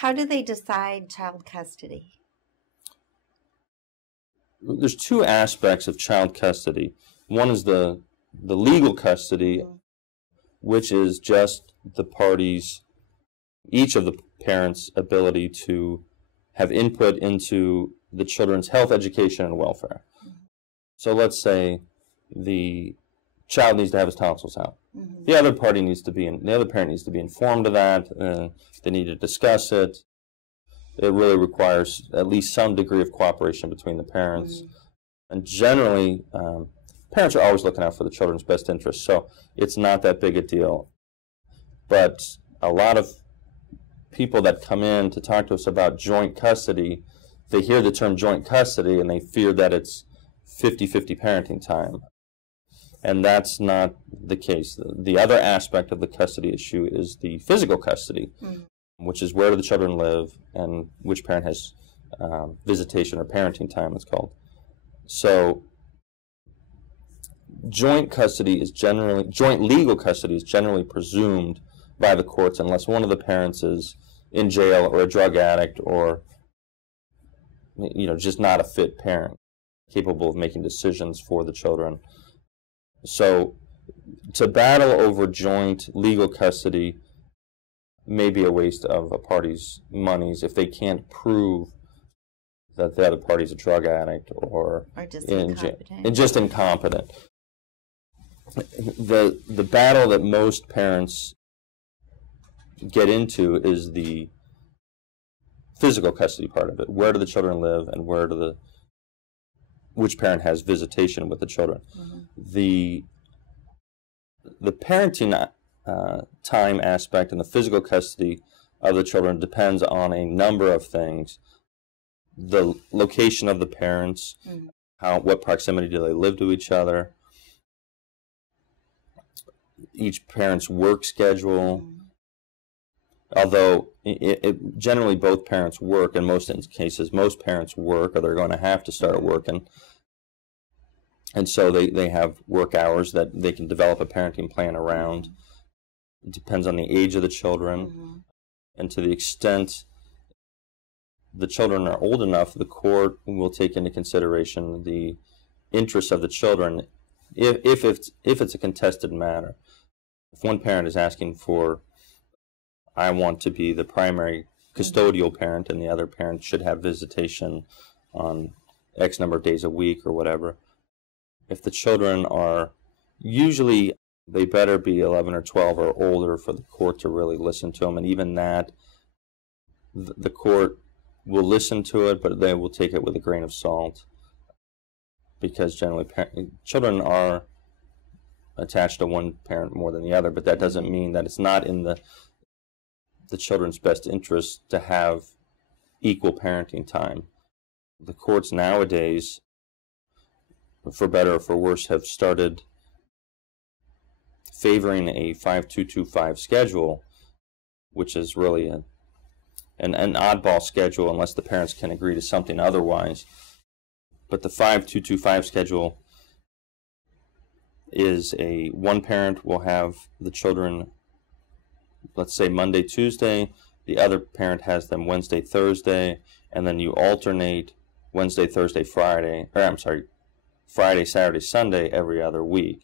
How do they decide child custody? There's two aspects of child custody. One is the legal custody, which is just the parties, each of the parents' ability to have input into the children's health, education, and welfare. So let's say the child needs to have his tonsils out. The other party needs to be the other parent needs to be informed of that. They need to discuss it. It really requires at least some degree of cooperation between the parents. And generally, parents are always looking out for the children's best interests, so it's not that big a deal. But a lot of people that come in to talk to us about joint custody, they hear the term joint custody and they fear that it's 50-50 parenting time. And that's not the case. The other aspect of the custody issue is the physical custody, which is where do the children live and which parent has visitation or parenting time, it's called. So joint legal custody is generally presumed by the courts unless one of the parents is in jail or a drug addict or just not a fit parent capable of making decisions for the children. So to battle over joint legal custody may be a waste of a party's monies if they can't prove that the other party's a drug addict or just incompetent. The battle that most parents get into is the physical custody part of it. Where do the children live and which parent has visitation with the children? The parenting time aspect and the physical custody of the children depends on a number of things. The location of the parents, what proximity do they live to each other, each parent's work schedule. Although generally both parents work, in most cases most parents work or they're going to have to start working. And so they have work hours that they can develop a parenting plan around. It depends on the age of the children. And to the extent the children are old enough, the court will take into consideration the interests of the children if it's a contested matter. If one parent is asking for, I want to be the primary custodial parent and the other parent should have visitation on X number of days a week or whatever, if the children are, usually they better be 11 or 12 or older for the court to really listen to them. And even that, the court will listen to it, but they will take it with a grain of salt. Because generally children are attached to one parent more than the other, but that doesn't mean that it's not in the children's best interest to have equal parenting time. The courts nowadays, for better or for worse, have started favoring a 5-2-2-5 schedule, which is really an oddball schedule unless the parents can agree to something otherwise. But the 5-2-2-5 schedule is one parent will have the children, let's say Monday, Tuesday, the other parent has them Wednesday, Thursday, and then you alternate Wednesday, Thursday, Friday, Friday, Saturday, Sunday every other week.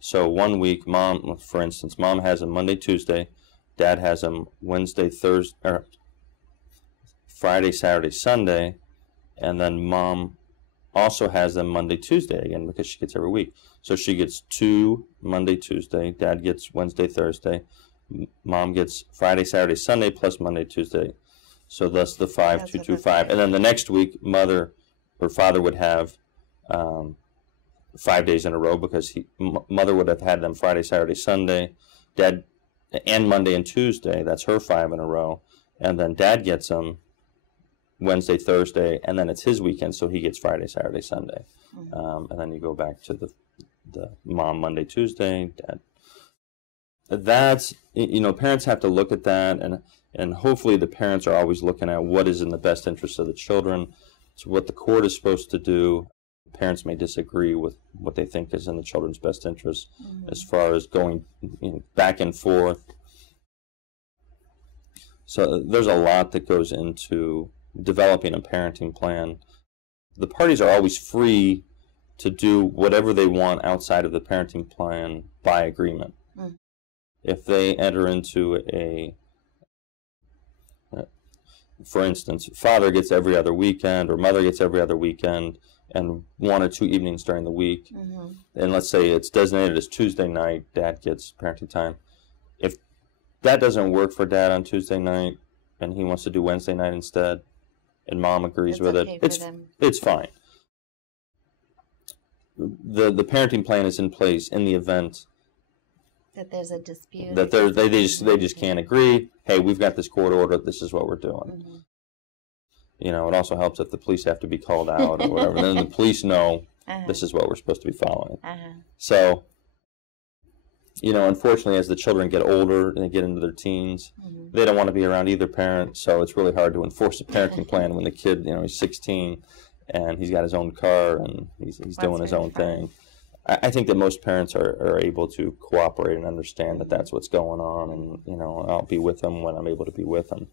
So one week, mom, for instance, mom has them Monday, Tuesday, dad has them Wednesday, Thursday, or Friday, Saturday, Sunday, and then mom also has them Monday, Tuesday again because she gets every week. So she gets 2 Monday, Tuesday, dad gets Wednesday, Thursday, mom gets Friday, Saturday, Sunday plus Monday, Tuesday. So that's the 5-2-2-5. And then the next week, mother or father would have 5 days in a row because mother would have had them Friday, Saturday, Sunday, dad, and Monday and Tuesday. That's her 5 in a row. And then dad gets them Wednesday, Thursday, and then it's his weekend, so he gets Friday, Saturday, Sunday. And then you go back to the mom Monday, Tuesday, dad. That's, parents have to look at that, and hopefully the parents are always looking at what is in the best interest of the children. It's what the court is supposed to do. Parents may disagree with what they think is in the children's best interest as far as going back and forth. So there's a lot that goes into developing a parenting plan. The parties are always free to do whatever they want outside of the parenting plan by agreement. Mm. If they enter into for instance, father gets every other weekend or mother gets every other weekend and 1 or 2 evenings during the week, and let's say it's designated as Tuesday night, dad gets parenting time. If that doesn't work for dad on Tuesday night and he wants to do Wednesday night instead, and mom agrees with it, it's fine. The parenting plan is in place in the event that there's a dispute. That they just can't agree. Hey, we've got this court order. This is what we're doing. You know, it also helps if the police have to be called out or whatever. Then the police know this is what we're supposed to be following. So, you know, unfortunately, as the children get older and they get into their teens, they don't want to be around either parent. So it's really hard to enforce a parenting plan when the kid, you know, he's 16 and he's got his own car and he's doing his own thing. I think that most parents are able to cooperate and understand that that's what's going on, and, you know, I'll be with them when I'm able to be with them.